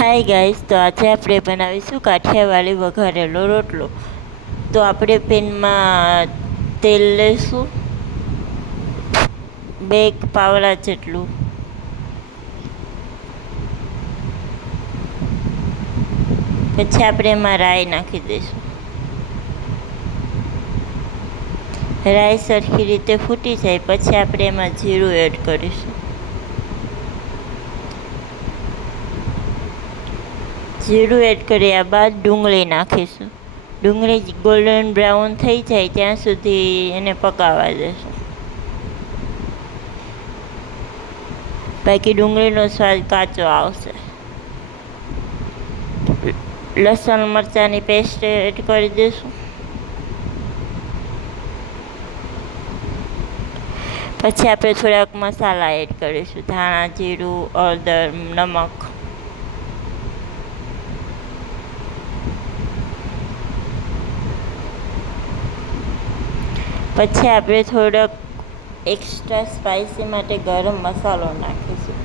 Hi guys, તો આજે આપણે બનાવીશું કાઠિયાવાડી વઘારેલો રોટલો. તો આપણે પેનમાં તેલ લઈશું 2 પાવડા જેટલું. પછી આપણે એમાં રાઈ નાખી દઈશું. રાઈ સરખી રીતે ફૂટી જાય પછી આપણે એમાં જીરું એડ કરીશું. જીરું એડ કર્યા બાદ ડુંગળી નાખીશું. ડુંગળી ગોલ્ડન બ્રાઉન થઈ જાય ત્યાં સુધી એને પકાવવા દઈશું. બાકી ડુંગળીનો સ્વાદ કાચો આવશે. લસણ મરચાંની પેસ્ટ એડ કરી દઈશું. પછી આપણે થોડાક મસાલા એડ કરીશું, ધાણા, જીરું, હળદર, નમક. પછી આપણે થોડોક એક્સ્ટ્રા સ્પાઇસી માટે ગરમ મસાલો નાખીશું.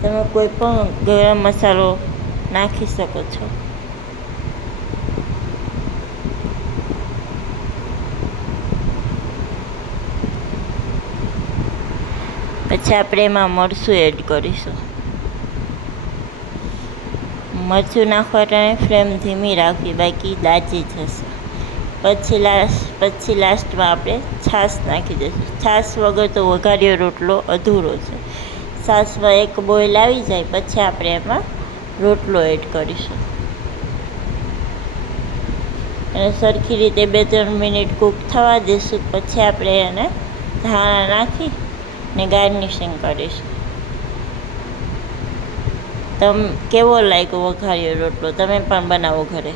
તમે કોઈ પણ ગરમ મસાલો નાખી શકો છો. પછી આપણે એમાં મરચું એડ કરીશું. મરચું નાખવા ટાણે ફ્લેમ ધીમી રાખવી, બાકી દાજી જશે. પછી લાસ્ટમાં આપણે છાશ નાખી દઈશું. છાશ વગર તો વઘાર્યો રોટલો અધૂરો છે. છાશમાં એક બોઇલ આવી જાય પછી આપણે એમાં રોટલો એડ કરીશું અને સરખી રીતે 2-3 મિનિટ કૂક થવા દઈશું. પછી આપણે એને ધાણા નાખી ને ગાર્નિશિંગ કરીશું. કેવો લાગ્યો વઘાર્યો રોટલો? તમે પણ બનાવો ઘરે.